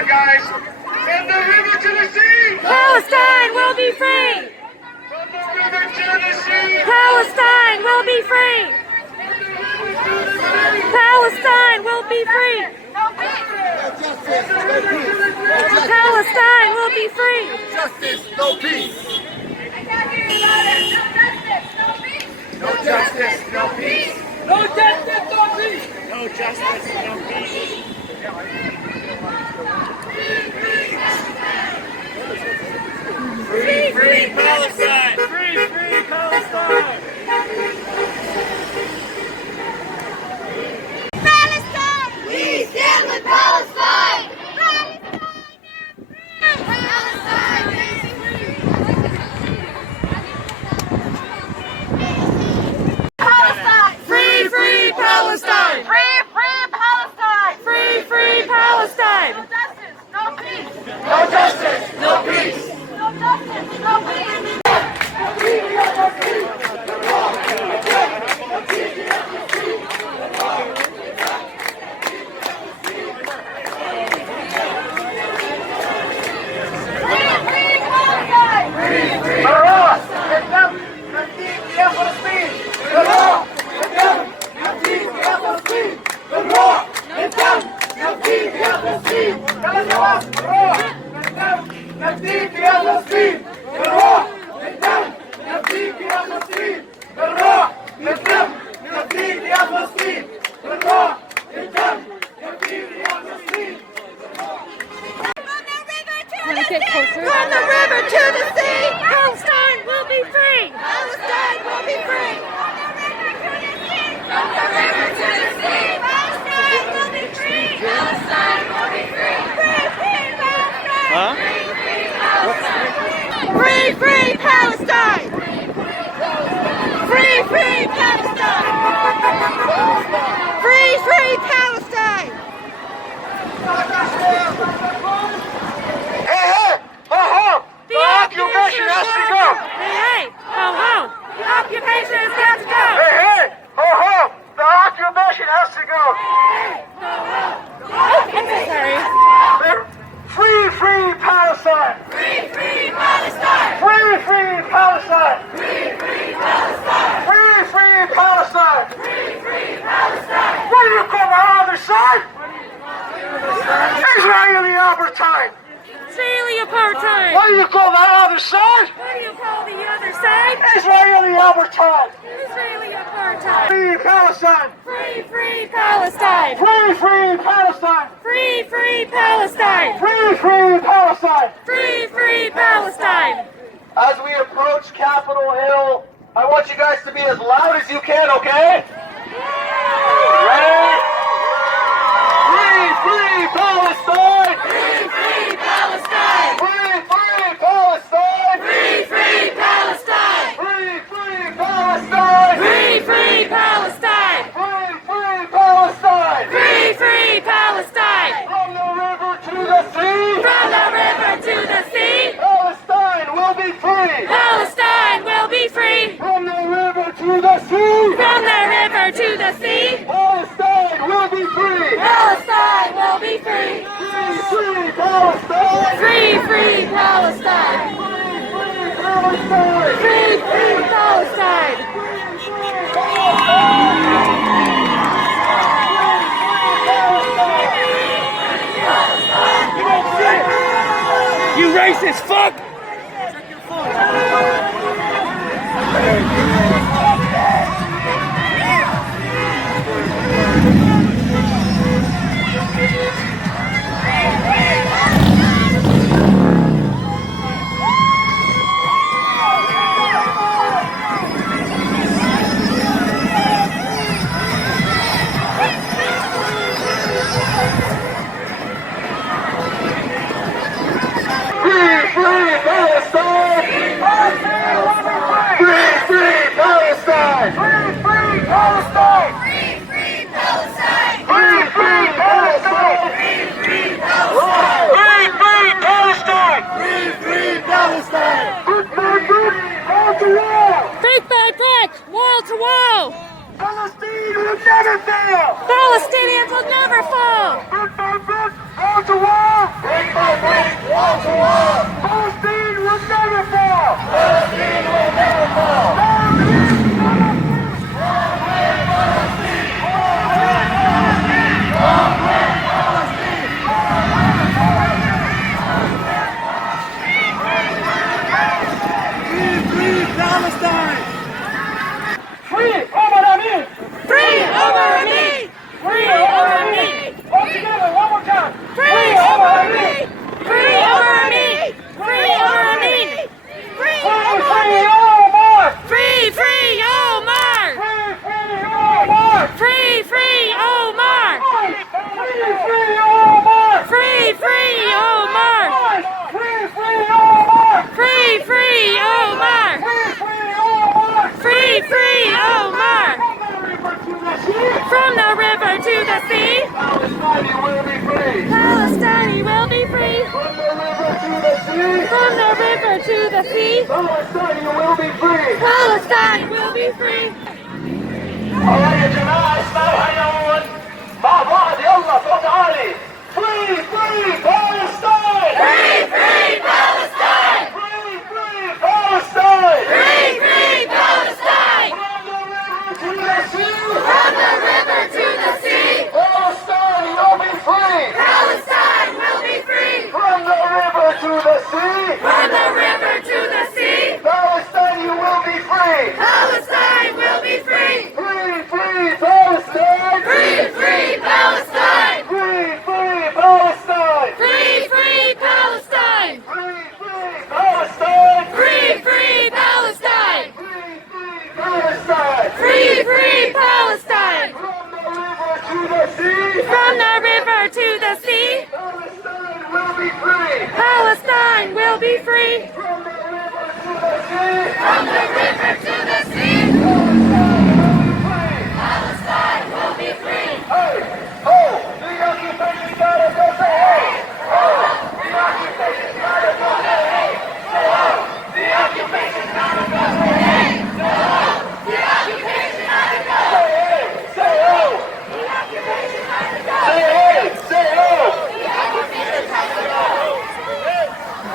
on, guys. From the river to the sea. Palestine will be free. From the river to the sea. Palestine will be free. Palestine will be free. Palestine will be free. Justice, no peace. No justice, no peace. No justice, no peace. No justice, no peace. Free, free Palestine! Free, free Palestine! Palestine! We stand with Palestine! Palestine! Free, free Palestine! Free, free Palestine! Free, free Palestine! No justice, no peace! No justice, no peace! No justice, no peace! From the river to the sea, Palestine will be free. Palestine will be free. From the river to the sea, Palestine will be free. Palestine will be free. Free, free Palestine. Free, free Palestine. Free, free Palestine. Free, free Palestine. The occupation has to go! Hey, hey! Ho, ho! The occupation has got to go! Hey, hey! Ho, ho! The occupation has to go! I'm so sorry. Free, free Palestine! Free, free Palestine! Free, free Palestine! Free, free Palestine! Free, free Palestine! Free, free Palestine! What do you call the other side? Israeli apartheid! Israeli apartheid! What do you call that other side? What do you call the other side? Israeli apartheid! Israeli apartheid! Free Palestine! Free, free Palestine! Free, free Palestine! Free, free Palestine! Free, free Palestine! Free, free Palestine! As we approach Capitol Hill, I want you guys to be as loud as you can, okay? Ready? Free, free Palestine! Free, free Palestine! Free, free Palestine! Free, free Palestine! Free, free Palestine! Free, free Palestine! Free, free Palestine! Free, free Palestine! From the river to the sea! From the river to the sea! Palestine will be free! Palestine will be free! From the river to the sea! From the river to the sea! Palestine will be free! Palestine will be free! Free, free Palestine! Free, free Palestine! Palestine! Free, free Palestine! You racist fuck! Palestine will never fail! Palestinians will never fall! Brick by brick, wall to wall! From the river to the sea. Palestine will be free. Palestine will be free. From the river to the sea. From the river to the sea. Palestine will be free. Palestine will be free. الله يا جماعة اسمعوا هيا هون مع بعض يلا صوت عالي. Free, free Palestine! Free, free Palestine! Free, free Palestine! Free, free Palestine! From the river to the sea. From the river to the sea. Palestine will be free. Palestine will be free. From the river to the sea. From the river to the sea. Palestine you will be free. Palestine will be free. Free, free Palestine! Free, free Palestine! Free, free Palestine! Free, free Palestine! Free, free Palestine! Free, free Palestine! Free, free Palestine! Free, free Palestine! From the river to the sea. From the river to the sea. Palestine will be free. Palestine will be free. From the river to the sea. From the river to the sea. Palestine will be free. Palestine will be free. Hey, oh, the occupation gotta go say hey. Oh, the occupation gotta go say hey. Say oh, the occupation gotta go say hey. Say oh, the occupation gotta go say hey. Say oh, the occupation gotta go say hey. Say oh, the occupation gotta go.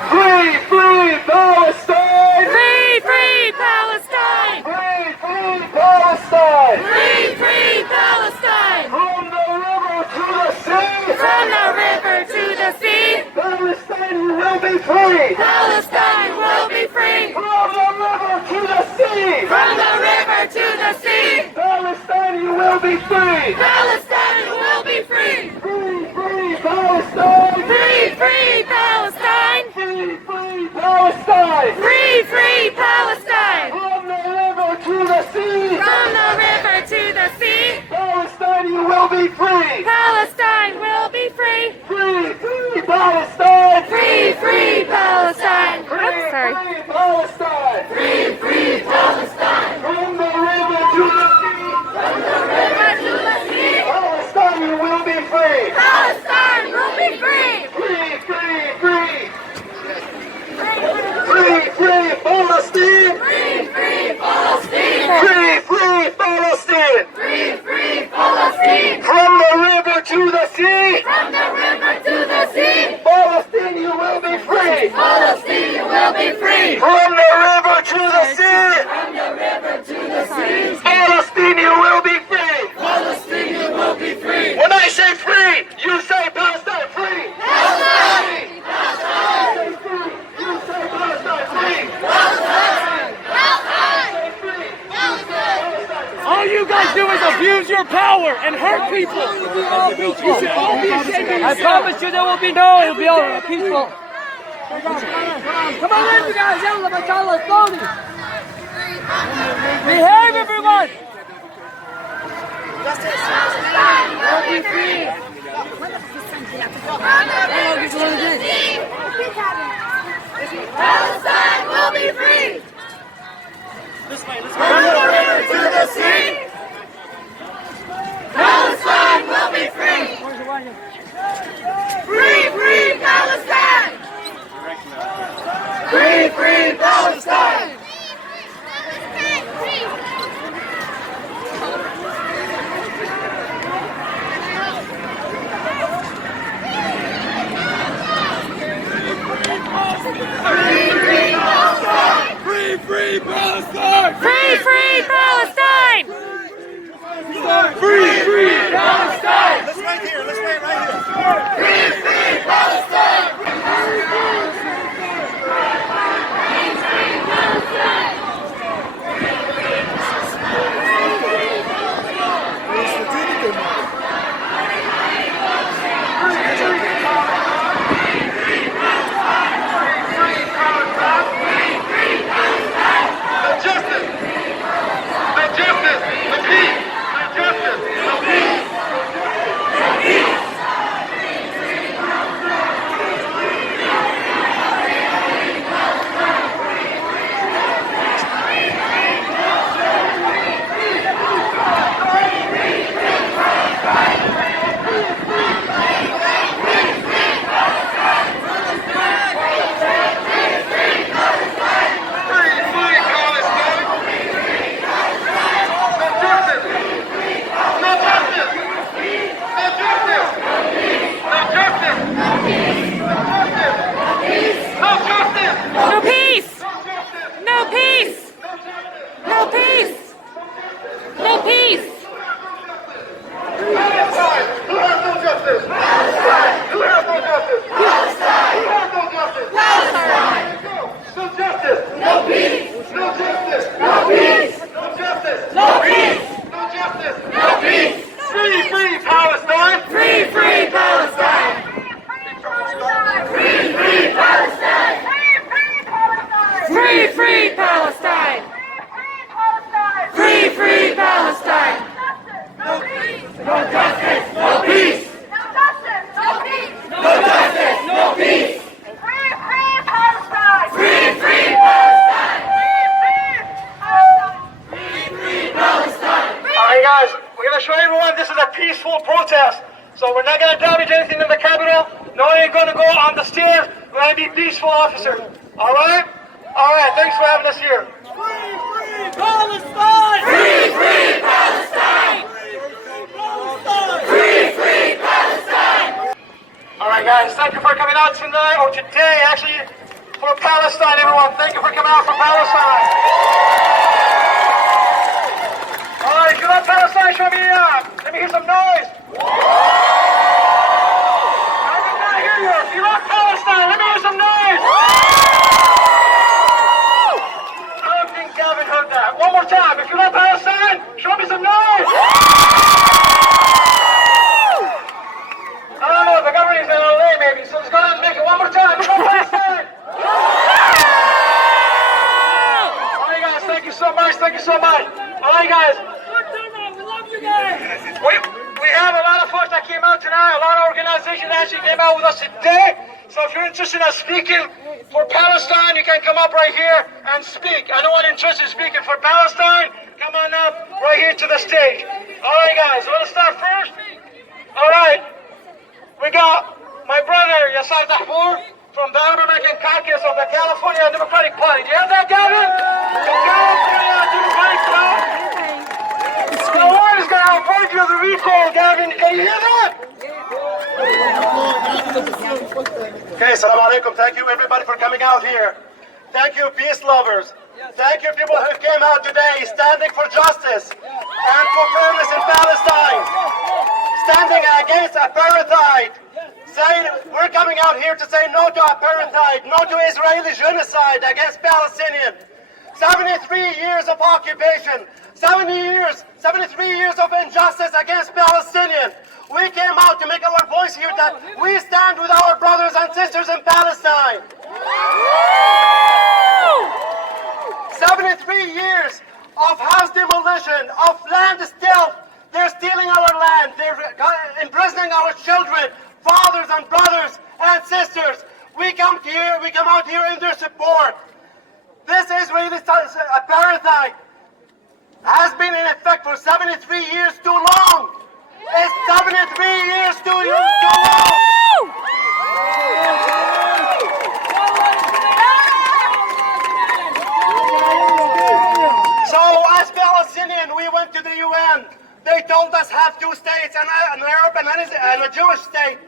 Free, free Palestine. Free, free Palestine. Free, free Palestine. Free, free Palestine. From the river to the sea. From the river to the sea. Palestine will be free. Palestine will be free. From the river to the sea. From the river to the sea. Palestine you will be free. Palestine will be free. Free, free Palestine. Free, free Palestine. Free, free Palestine. Free, free Palestine. From the river to the sea. From the river to the sea. Palestine you will be free. Palestine will be free. Free, free Palestine. Free, free Palestine. Free, Oops, sorry. free Palestine. Free, free Palestine. From the river to the sea. From the river to the sea. Palestine you will be free. Palestine will be free. Free, free, free. Free, free Palestine. Free, free Palestine. Free, free Palestine. Free, free Palestine. From the river to the sea. From the river to the sea. Palestine you will be free. Palestine will be free. From the river to the sea. From the river to the sea. Palestine you will be free. Palestine will be free. When I say free, you say Palestine free. Palestine! Palestine free. You say Palestine free. Palestine! All you guys do is abuse your power and hurt people. You should all be ashamed of I yourself. promise you there will be no, it'll be all peaceful. Come on in, you guys, yalla, mashallah, slowly. Behave, everyone. Palestine will be free. Palestine will be free. From the river to the sea. Palestine will be free. Free, free Palestine. Free, free Palestine. Free, free Palestine! Free, free Palestine. Free, free Palestine! Let's right here. Let's wait right here. Free, free Palestine. The justice So we're not going to damage anything in the Capitol. No one ain't going to go on the stairs. We're going to be peaceful officers. All right? All right. Thanks for having us here. Palestine! Free, free Palestine! Free, free Palestine! All right, guys. Thank you for coming out tonight, or today, actually, for Palestine, everyone. Thank you for coming out for Palestine. All right, if you love Palestine, show me let me hear some noise. I did not hear you. If you love Palestine, let me hear some noise. I don't think Gavin heard that. One more time. If you love Palestine, show me some noise. I don't know. The government is in LA, maybe, so let's go ahead and make it one more time. If you love Palestine. All right, guys. Thank you so much. Thank you so much. All right, guys. We have a lot of folks that came out tonight, a lot of organizations actually came out with us today. So if you're interested in speaking for Palestine, you can come up right here and speak. Anyone interested in speaking for Palestine, come on up right here to the stage. All right, guys, let's start first. All right, we got my brother, Yasser Dahbour, from the Arab American Caucus of the California Democratic Party. Do you have that, Gavin? The California Democratic Party. The Lord is going to afford you the recall, Gavin. Can you hear that? Okay, salam alaikum. Thank you, everybody, for coming out here. Thank you, peace lovers. Thank you, people who came out today standing for justice and for fairness in Palestine. Standing against apartheid. Saying we're coming out here to say no to apartheid, no to Israeli genocide against Palestinians. 73 years of occupation, 73 years of injustice against Palestinians. We came out to make our voice here that we stand with our brothers and sisters in Palestine. 73 years of house demolition, of land stealth. They're stealing our land. They're imprisoning our children, fathers and brothers and sisters. We come out here in their support. This Israeli apartheid has been in effect for 73 years too long. It's 73 years too long. So as Palestinians, we went to the UN. They told us have two states, an Arab and a Jewish state.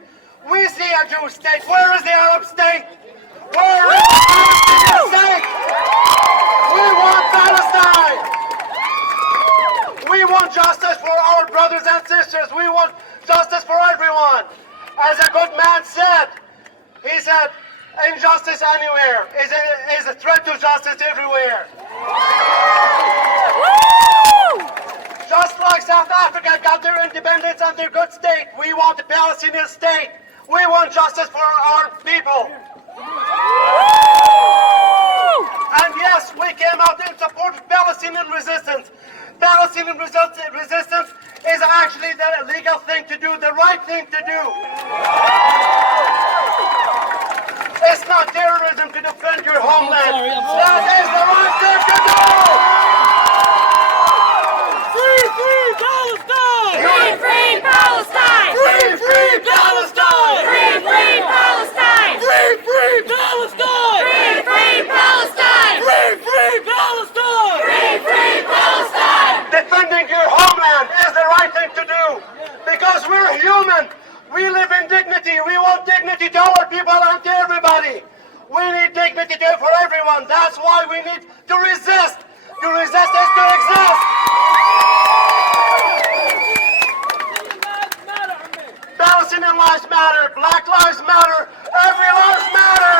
We see a Jewish state. Where is the Arab state? Where is the Palestinian state? We want Palestine. We want justice for our brothers and sisters. We want justice for everyone. As a good man said, he said, injustice anywhere is a threat to justice everywhere. Just like South Africa got their independence and their good state, we want a Palestinian state. We want justice for our people. And yes, we came out in support of Palestinian resistance. Palestinian resistance is actually the legal thing to do, the right thing to do. It's not terrorism to defend your homeland. That is the right thing to do. Free, free Palestine! Free, free Palestine! Free, free Palestine! Free, free Palestine! Free, free Palestine! Free, free Palestine! Free, free Palestine! Free, free Palestine! Defending your homeland is the right thing to do. Because we're human. We live in dignity. We want dignity to our people and to everybody. We need dignity for everyone. That's why we need to resist. To resist is to exist. Palestinian lives matter. Black lives matter. Every lives matter.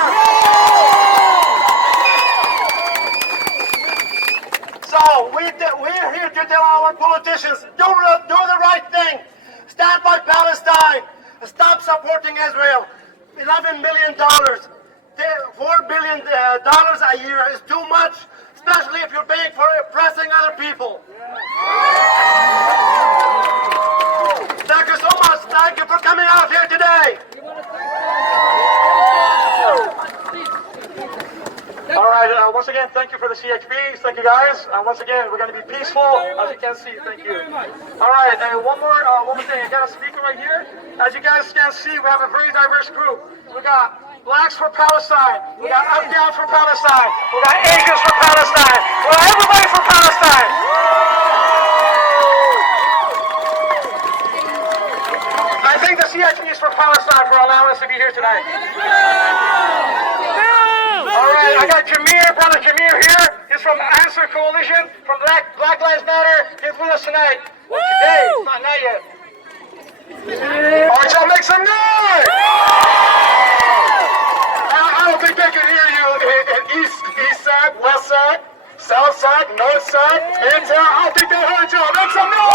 So we're here to tell our politicians, do the right thing. Stand by Palestine. Stop supporting Israel. $11 million, $4 billion a year is too much, especially if you're paying for oppressing other people. Thank you so much. Thank you for coming out here today. All right, once again, thank you for the CHPs. Thank you, guys. Once again, we're going to be peaceful, as you can see. Thank you. All right, one more thing. I got a speaker right here. As you guys can see, we have a very diverse group. We got blacks for Palestine. We got Afghans for Palestine. We got Asians for Palestine. We got everybody for Palestine. I thank the CITs for Palestine for allowing us to be here tonight. All right, I got Jameer, brother Jameer here. He's from Answer Coalition, from Black Lives Matter. He's with us tonight. Well, today, not yet. All right, y'all make some noise! I don't think they can hear you in east side, west side, south side, north side, midtown. I don't think they heard y'all. Make some noise!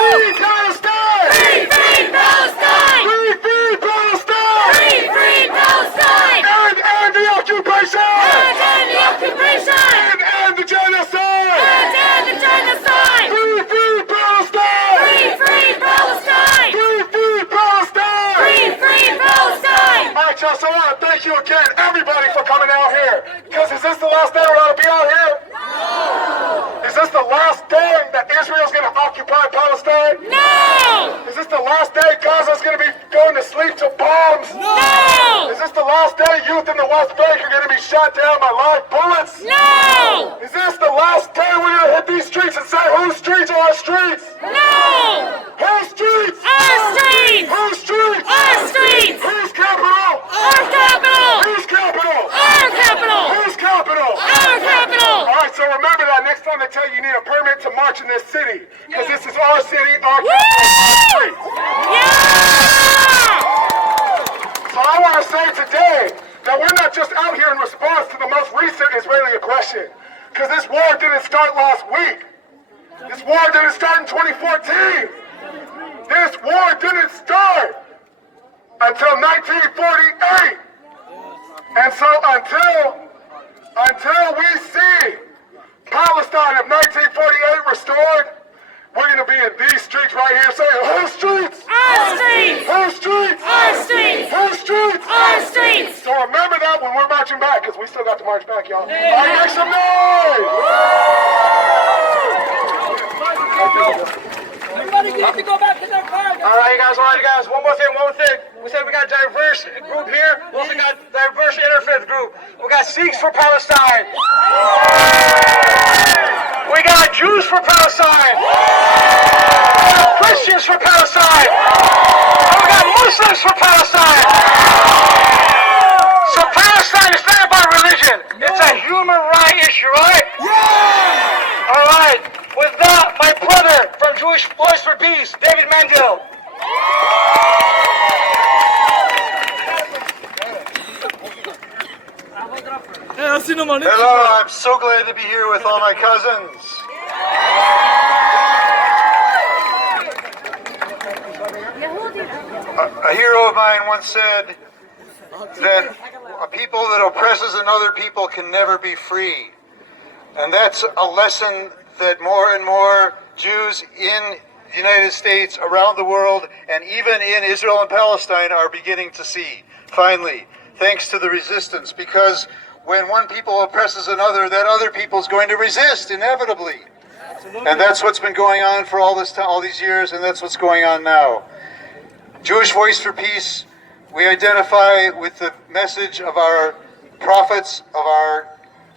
Free Palestine! Free Palestine! Free Palestine! Free Palestine! And the occupation! And the occupation! And the genocide! And the genocide! Free Palestine! Free Palestine! Free Palestine! Free Palestine! All right, y'all, so I want to thank you again, everybody, for coming out here. Because is this the last day we're going to be out here? No! Is this the last day that Israel's going to occupy Palestine? No! Is this the last day Gaza's going to be going to sleep to bombs? No! Is this the last day youth in the West Bank are going to be shot down by live bullets? No! Is this the last day we're going to hit these streets and say, whose streets are our streets? No! Whose streets? Our streets! Whose streets? Our streets! Whose capital? Our capital! Whose capital? Our capital! Whose capital? Our capital! All right, so remember that next time they tell you need a permit to march in this city, because this is our city, our capital, our streets. Yeah! So I want to say today that we're not just out here in response to the most recent Israeli aggression, because this war didn't start last week. This war didn't start in 2014. This war didn't start until 1948. And so until we see Palestine of 1948 restored, we're going to be in these streets right here saying, whose streets? Our streets! Whose streets? Our streets! Whose streets? Our streets! So remember that when we're marching back, because we still got to march back, y'all. All right, make some noise! Everybody gets to go back to their car. All right, you guys. One more thing. We said we got a diverse group here. We also got a diverse interfaith group. We got Sikhs for Palestine. We got Jews for Palestine. We got Christians for Palestine. And we got Muslims for Palestine. So Palestine is not about religion. It's a human right issue, right? Yeah! All right. With that, my brother from Jewish Voice for Peace, David Mandel. Hello, I'm so glad to be here with all my cousins. A hero of mine once said that a people that oppresses another people can never be free. And that's a lesson that more and more Jews in the United States, around the world, and even in Israel and Palestine are beginning to see, finally, thanks to the resistance. Because when one people oppresses another, that other people is going to resist, inevitably. And that's what's been going on for all these years, and that's what's going on now. Jewish Voice for Peace, we identify with the message of our prophets, of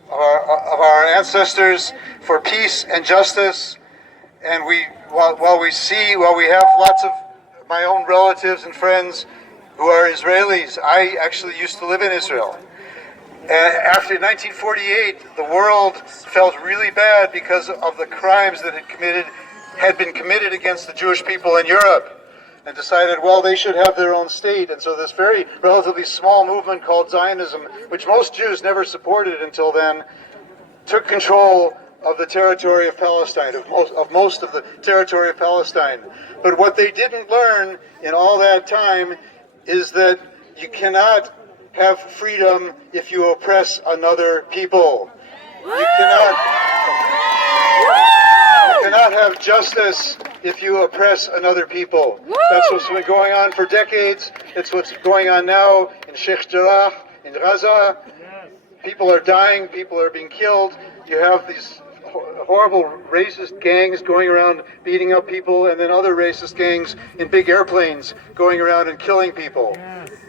our ancestors for peace and justice. And while we have lots of my own relatives and friends who are Israelis, I actually used to live in Israel. And after 1948, the world felt really bad because of the crimes that had been committed against the Jewish people in Europe, and decided, well, they should have their own state. And so this very relatively small movement called Zionism, which most Jews never supported until then, took control of the territory of Palestine, of most of the territory of Palestine. But what they didn't learn in all that time is that you cannot have freedom if you oppress another people. You cannot have justice if you oppress another people. That's what's been going on for decades. It's what's going on now in Sheikh Jarrah, in Gaza. People are dying, people are being killed. You have these horrible racist gangs going around beating up people, and then other racist gangs in big airplanes going around and killing people.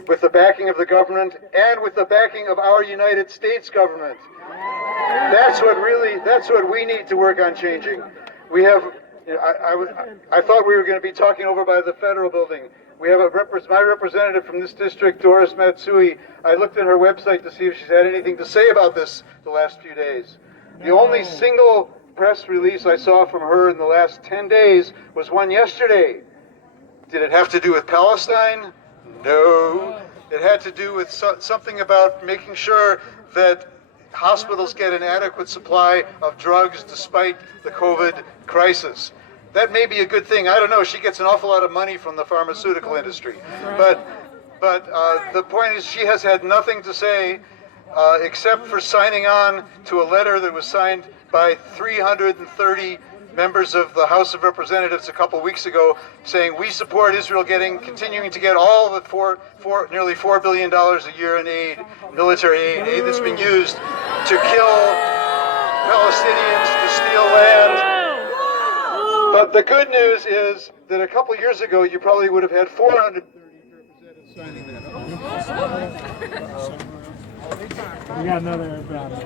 With the backing of the government and with the backing of our United States government. That's what we need to work on changing. We have, I thought we were going to be talking over by the federal building. We have my representative from this district, Doris Matsui. I looked at her website to see if she's had anything to say about this the last few days. The only single press release I saw from her in the last 10 days was one yesterday. Did it have to do with Palestine? No. It had to do with something about making sure that hospitals get an adequate supply of drugs despite the COVID crisis. That may be a good thing. I don't know. She gets an awful lot of money from the pharmaceutical industry. But the point is, she has had nothing to say except for signing on to a letter that was signed by 330 members of the House of Representatives a couple weeks ago, saying we support Israel continuing to get all the nearly $4 billion a year in aid, military aid that's been used to kill Palestinians, to steal land. But the good news is that a couple years ago, you probably would have had 430 representatives signing that. We got another battle.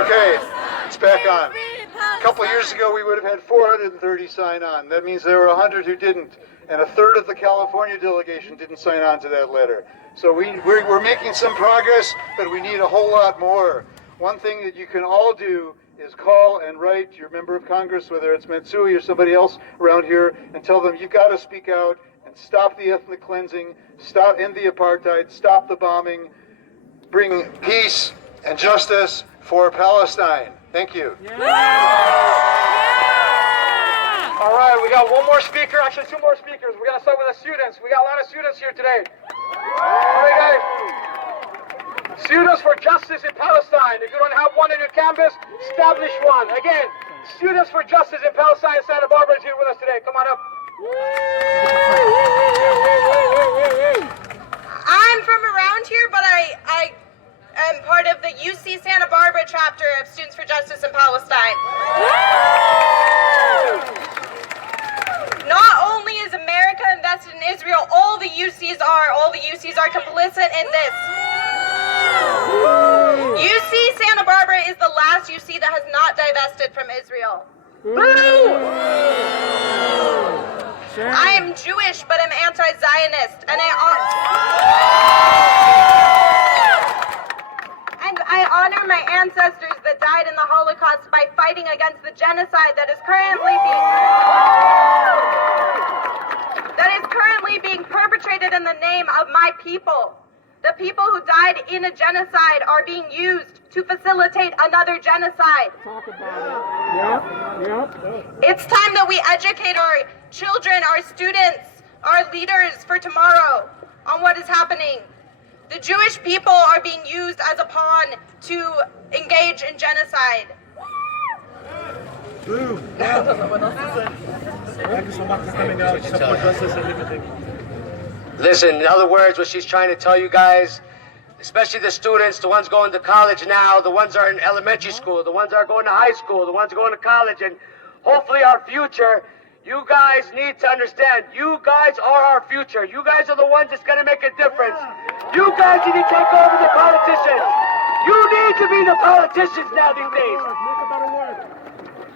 Okay, it's back on. A couple years ago, we would have had 430 sign on. That means there were 100 who didn't, and a third of the California delegation didn't sign on to that letter. So we're making some progress, but we need a whole lot more. One thing that you can all do is call and write your member of Congress, whether it's Matsui or somebody else around here, and tell them you've got to speak out and stop the ethnic cleansing, end the apartheid, stop the bombing, bring peace and justice for Palestine. Thank you. All right, we got one more speaker, actually two more speakers. We're going to start with the students. We got a lot of students here today. All right, guys. Students for Justice in Palestine. If you don't have one on your campus, establish one. Again, Students for Justice in Palestine, Santa Barbara is here with us today. Come on up. I'm from around here, but I am part of the UC Santa Barbara chapter of Students for Justice in Palestine. Not only is America invested in Israel, all the UCs are complicit in this. UC Santa Barbara is the last UC that has not divested from Israel. Boo! I am Jewish, but I'm anti-Zionist, and I honor my ancestors that died in the Holocaust by fighting against the genocide that is currently being perpetrated in the name of my people. The people who died in a genocide are being used to facilitate another genocide. Talk about it. Yep. It's time that we educate our children, our students, our leaders for tomorrow on what is happening. The Jewish people are being used as a pawn to engage in genocide. Listen, in other words, what she's trying to tell you guys, especially the students, the ones going to college now, the ones that are in elementary school, the ones that are going to high school, the ones going to college, and hopefully our future, you guys need to understand, you guys are our future. You guys are the ones that's going to make a difference. You guys need to take over the politicians. You need to be the politicians now these days.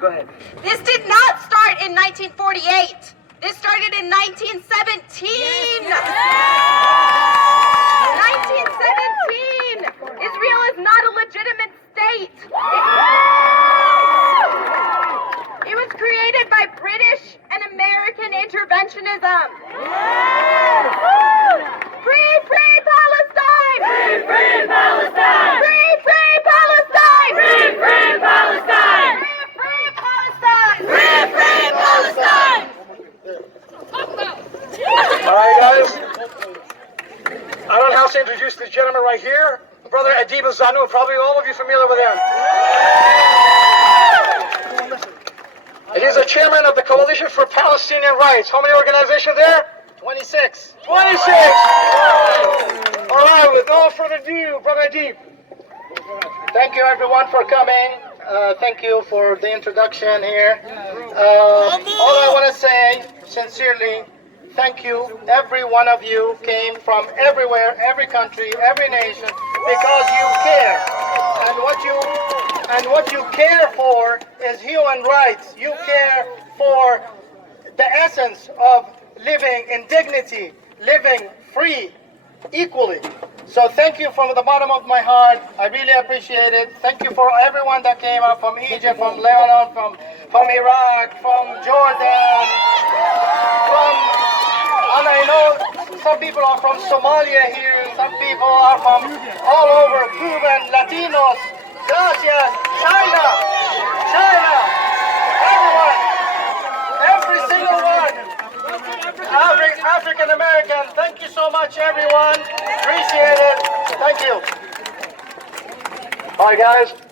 Go ahead. This did not start in 1948. This started in 1917. 1917. Israel is not a legitimate state. It was created by British and American interventionism. Free, free Palestine! Free, free Palestine! Free, free Palestine! Free, free Palestine! Free, free Palestine! Free, free Palestine! All right, guys. I don't have to introduce this gentleman right here. Brother Adib Zanu, probably all of you familiar with him. He's the chairman of the Coalition for Palestinian Rights. How many organizations there? 26. 26! All right, with no further ado, Brother Adib. Thank you everyone for coming. Thank you for the introduction here. All I want to say sincerely, thank you. Every one of you came from everywhere, every country, every nation, because you care. And what you care for is human rights. You care for the essence of living in dignity, living free, equally. So thank you from the bottom of my heart. I really appreciate it. Thank you for everyone that came up from Egypt, from Lebanon, from Iraq, from Jordan, and I know some people are from Somalia here, some people are from all over, Cuban, Latinos, gracias, China, everyone, every single one. African American, thank you so much everyone, appreciate it, thank you. All right, guys.